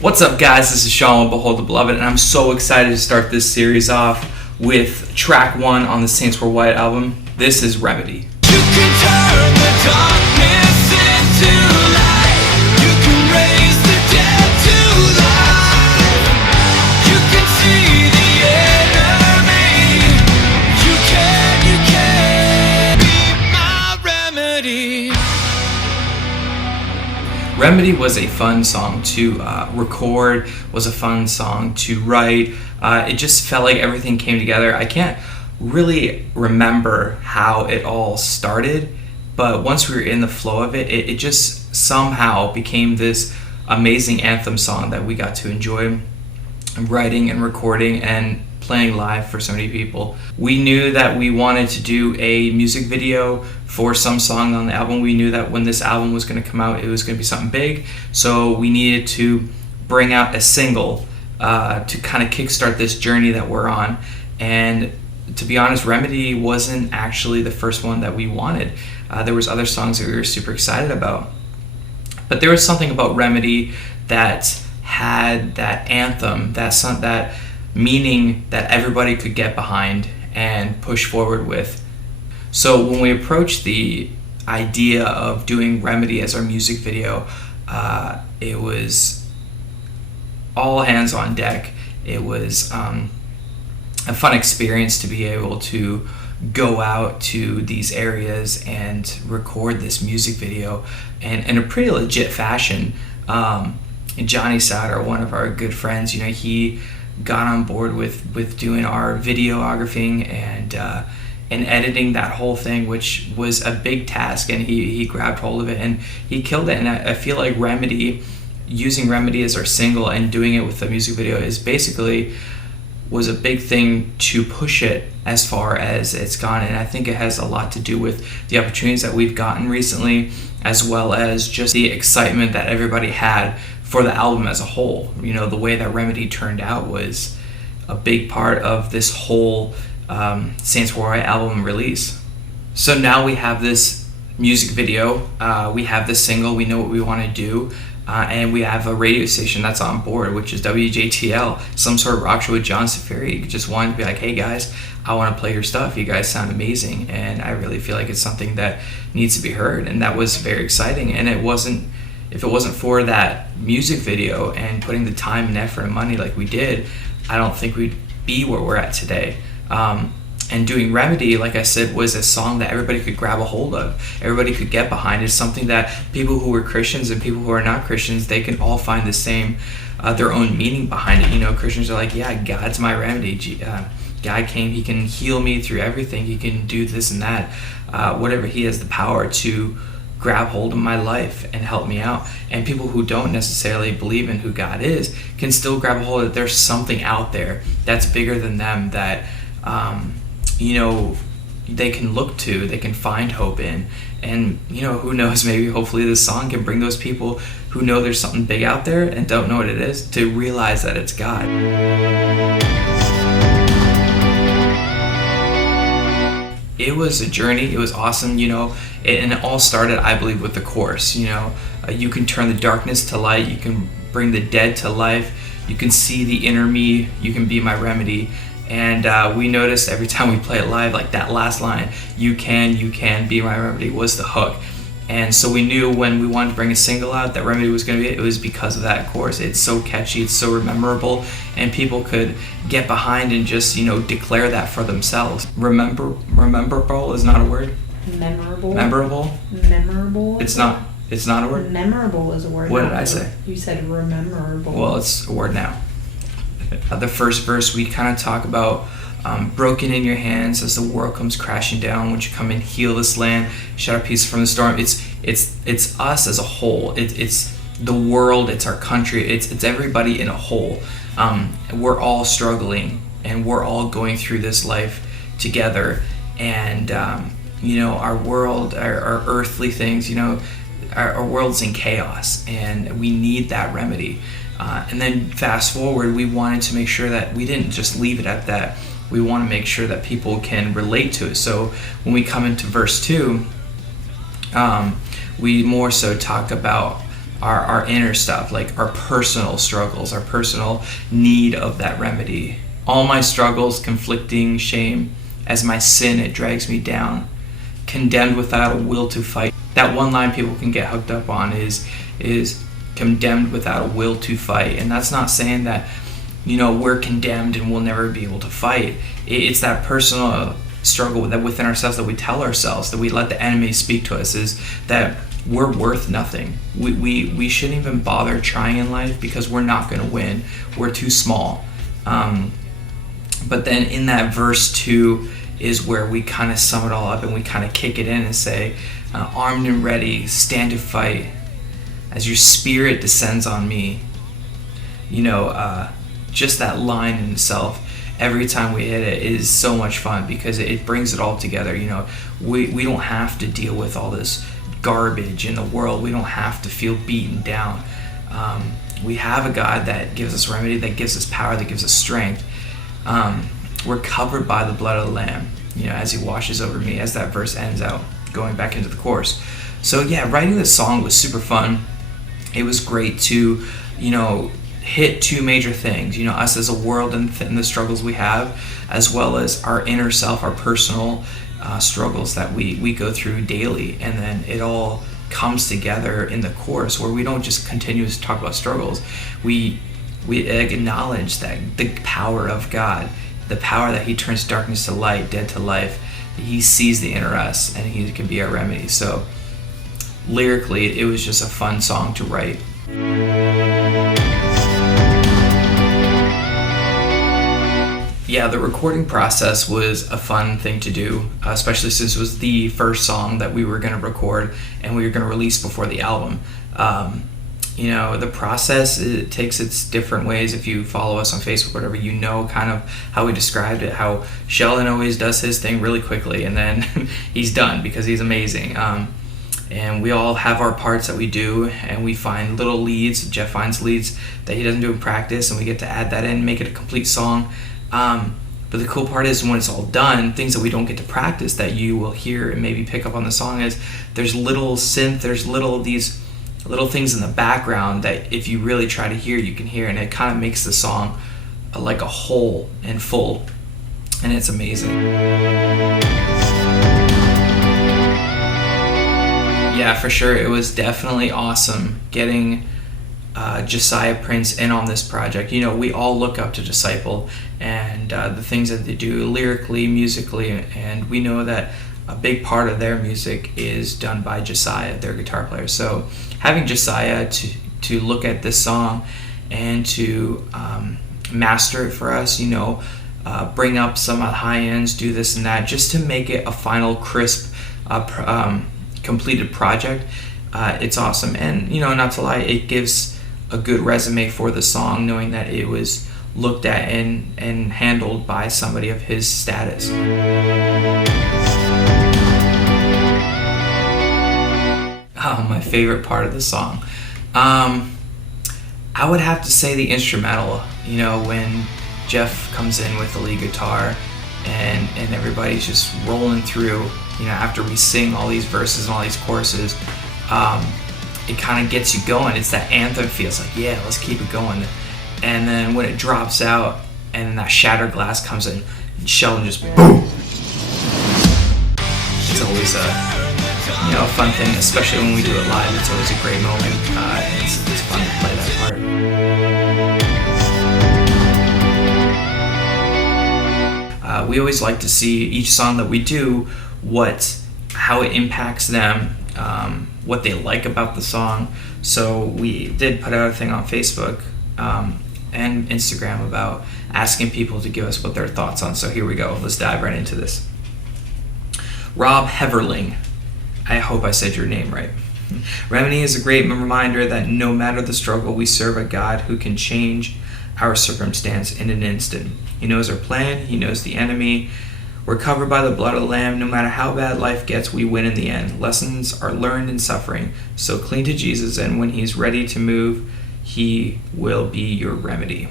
What's up, guys? This is Sean with Behold the Beloved, and I'm so excited to start this series off with track 1 on the Saints Were White album. This is Remedy. You can turn the darkness into light. You can raise the dead to life. You can see the enemy. You can be my remedy. Remedy was a fun song to record, was a fun song to write. It just felt like everything came together. I can't really remember how it all started, but once we were in the flow of it, it just somehow became this amazing anthem song that we got to enjoy writing and recording and playing live for so many people. We knew that we wanted to do a music video for some song on the album. We knew that when this album was going to come out, it was going to be something big, so we needed to bring out a single to kind of kickstart this journey that we're on. And to be honest, Remedy wasn't actually the first one that we wanted. There was other songs that we were super excited about, but there was something about Remedy that had that anthem, that meaning that everybody could get behind and push forward with. So when we approached the idea of doing Remedy as our music video, it was all hands on deck. It was a fun experience to be able to go out to these areas and record this music video and in a pretty legit fashion. Johnny Sauter, one of our good friends, he got on board with doing our videographing and editing that whole thing, which was a big task, and he grabbed hold of it and he killed it. And I feel like using Remedy as our single and doing it with the music video was a big thing to push it as far as it's gone. And I think it has a lot to do with the opportunities that we've gotten recently, as well as just the excitement that everybody had for the album as a whole. The way that Remedy turned out was a big part of this whole Saints Were White album release. So now we have this music video, we have this single, we know what we want to do, and we have a radio station that's on board, which is WJTL, some sort of rock show with John Safiri. Just wanted to be like, hey guys, I want to play your stuff. You guys sound amazing, and I really feel like it's something that needs to be heard. And that was very exciting. And if it wasn't for that music video and putting the time and effort and money like we did, I don't think we'd be where we're at today. And doing Remedy, like I said, was a song that everybody could grab a hold of, everybody could get behind. It's something that people who are Christians and people who are not Christians, they can all find the same, their own meaning behind it. Christians are like, yeah, God's my remedy. God came, he can heal me through everything. He can do this and that, whatever. He has the power to grab hold of my life and help me out. And people who don't necessarily believe in who God is can still grab a hold of it. There's something out there that's bigger than them that they can look to, they can find hope in. And who knows, maybe hopefully this song can bring those people who know there's something big out there and don't know what it is to realize that it's God. It was a journey. It was awesome, and it all started, I believe, with the chorus. You can turn the darkness to light. You can bring the dead to life. You can see the inner me. You can be my remedy. And we noticed every time we play it live, like that last line, you can be my remedy, was the hook. And so we knew when we wanted to bring a single out that Remedy was going to be it was because of that chorus. It's so catchy, it's so memorable, and people could get behind and just, declare that for themselves. Rememberable is not a word. Memorable. Memorable? It's not a word. Memorable is a word. What did I say? You said rememberable. Well, it's a word now. The first verse, we kind of talk about broken in your hands as the world comes crashing down. Won't you come and heal this land, shatter peace from the storm? It's us as a whole. It's the world. It's our country. It's everybody in a whole. We're all struggling, and we're all going through this life together. And our world, our earthly things, our world's in chaos, and we need that remedy. And then fast forward, we wanted to make sure that we didn't just leave it at that. We want to make sure that people can relate to it. So when we come into verse 2, we more so talk about our inner stuff, like our personal struggles, our personal need of that remedy. All my struggles, conflicting shame, as my sin it drags me down, condemned without a will to fight. That one line people can get hooked up on is condemned without a will to fight. And that's not saying that, we're condemned and we'll never be able to fight. It's that personal struggle that within ourselves, that we tell ourselves, that we let the enemy speak to us, is that we're worth nothing. We shouldn't even bother trying in life because we're not going to win. We're too small. But then in that verse 2 is where we kind of sum it all up, and we kind of kick it in and say, armed and ready, stand to fight as your spirit descends on me. Just that line in itself, every time we hit it, is so much fun because it brings it all together. We don't have to deal with all this garbage in the world. We don't have to feel beaten down. We have a God that gives us remedy, that gives us power, that gives us strength. We're covered by the blood of the Lamb, as he washes over me, as that verse ends out, going back into the chorus. So yeah, writing this song was super fun. It was great to, hit two major things, us as a world and the struggles we have, as well as our inner self, our personal struggles that we go through daily. And then it all comes together in the chorus, where we don't just continue to talk about struggles. We acknowledge that the power of God, the power that he turns darkness to light, dead to life. He sees the inner us, and he can be our remedy. So lyrically, it was just a fun song to write. Yeah, the recording process was a fun thing to do, especially since it was the first song that we were going to record and we were going to release before the album. The process, it takes its different ways. If you follow us on Facebook, whatever, kind of how we described it, how Sheldon always does his thing really quickly and then he's done because he's amazing. And we all have our parts that we do, and we find little leads. Jeff finds leads that he doesn't do in practice, and we get to add that in and make it a complete song. But the cool part is when it's all done, things that we don't get to practice that you will hear and maybe pick up on the song, is there's little synth, there's these little things in the background that if you really try to hear, you can hear, and it kind of makes the song like a whole and full, and it's amazing. Yeah, for sure, it was definitely awesome getting Josiah Prince in on this project. We all look up to Disciple and the things that they do lyrically, musically, and we know that a big part of their music is done by Josiah, their guitar player. So having Josiah to look at this song and to master it for us, bring up some of the high ends, do this and that, just to make it a final crisp completed project, it's awesome. And not to lie, it gives a good resume for the song, knowing that it was looked at and handled by somebody of his status. Oh, my favorite part of the song, I would have to say the instrumental. When Jeff comes in with the lead guitar and everybody's just rolling through, after we sing all these verses and all these choruses, it kind of gets you going. It's that anthem feel. It's like, yeah, let's keep it going. And then when it drops out and that shattered glass comes in, and Sheldon just boom. It's always a fun thing, especially when we do it live. It's always a great moment. It's fun to play that part. We always like to see each song that we do, how it impacts them, what they like about the song. So we did put out a thing on Facebook and Instagram about asking people to give us what their thoughts on. So here we go. Let's dive right into this. Rob Heverling. I hope I said your name right. Remedy is a great reminder that no matter the struggle, we serve a God who can change our circumstance in an instant. He knows our plan. He knows the enemy. We're covered by the blood of the Lamb. No matter how bad life gets, we win in the end. Lessons are learned in suffering. So cling to Jesus, and when he's ready to move, he will be your remedy.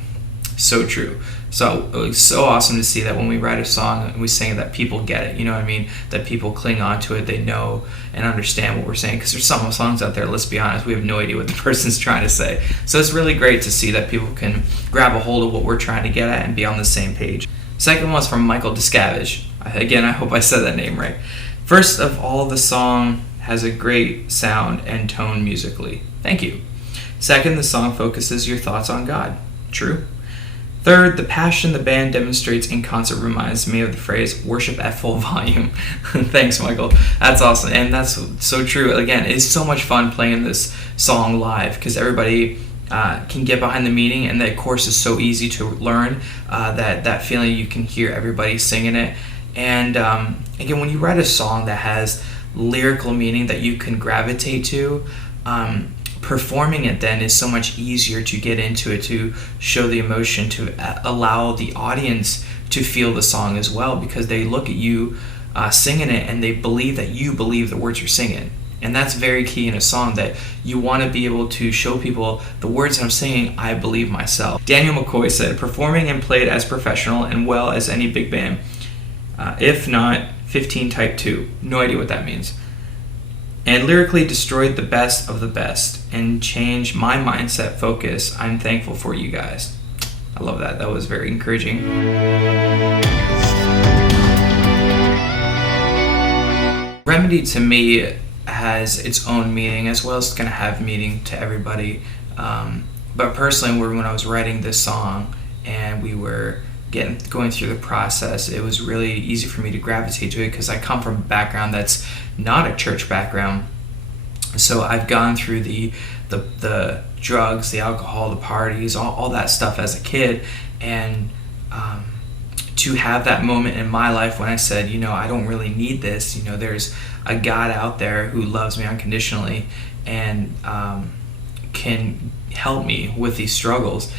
So true. So it was so awesome to see that when we write a song and we sing it, that people get it. You know what I mean? That people cling on to it. They know and understand what we're saying. Because there's some songs out there, let's be honest, we have no idea what the person's trying to say. So it's really great to see that people can grab a hold of what we're trying to get at and be on the same page. Second one's from Michael Discavige. Again, I hope I said that name right. First of all, the song has a great sound and tone musically. Thank you. Second, the song focuses your thoughts on God. True. Third, the passion the band demonstrates in concert reminds me of the phrase worship at full volume. Thanks, Michael. That's awesome. And that's so true. Again, it's so much fun playing this song live because everybody can get behind the meaning, and the chorus is so easy to learn. That feeling, you can hear everybody singing it. And again, when you write a song that has lyrical meaning that you can gravitate to, performing it then is so much easier to get into it, to show the emotion, to allow the audience to feel the song as well, because they look at you singing it and they believe that you believe the words you're singing. And that's very key in a song, that you want to be able to show people the words I'm singing, I believe myself. Daniel McCoy said, performing and played as professional and well as any big band. If not, 15 type 2. No idea what that means. And lyrically destroyed the best of the best and changed my mindset focus. I'm thankful for you guys. I love that. That was very encouraging. Remedy to me has its own meaning, as well as it's going to have meaning to everybody. But personally, when I was writing this song and we were going through the process, it was really easy for me to gravitate to it because I come from a background that's not a church background. So I've gone through the drugs, the alcohol, the parties, all that stuff as a kid, and to have that moment in my life when I said, I don't really need this. There's a God out there who loves me unconditionally and can help me with these struggles.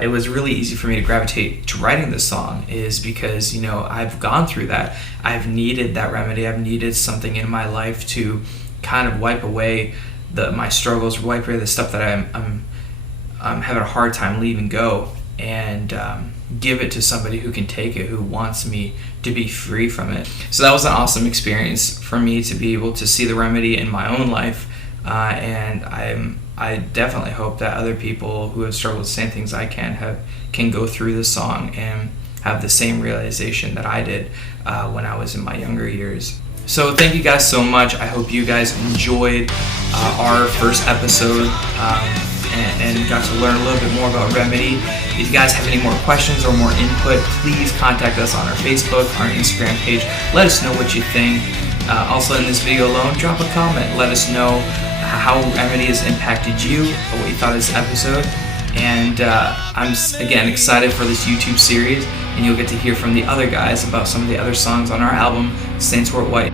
It was really easy for me to gravitate to writing this song, is because I've gone through that. I've needed that remedy. I've needed something in my life to kind of wipe away my struggles, wipe away the stuff that I'm having a hard time leaving go, and give it to somebody who can take it, who wants me to be free from it. So that was an awesome experience for me to be able to see the remedy in my own life, and I definitely hope that other people who have struggled with the same things I can go through this song and have the same realization that I did when I was in my younger years. So thank you guys so much. I hope you guys enjoyed our first episode and got to learn a little bit more about Remedy. If you guys have any more questions or more input, please contact us on our Facebook, our Instagram page. Let us know what you think. Also in this video alone, drop a comment. Let us know how Remedy has impacted you, or what you thought of this episode. And I'm, again, excited for this YouTube series, and you'll get to hear from the other guys about some of the other songs on our album, Saints Were White.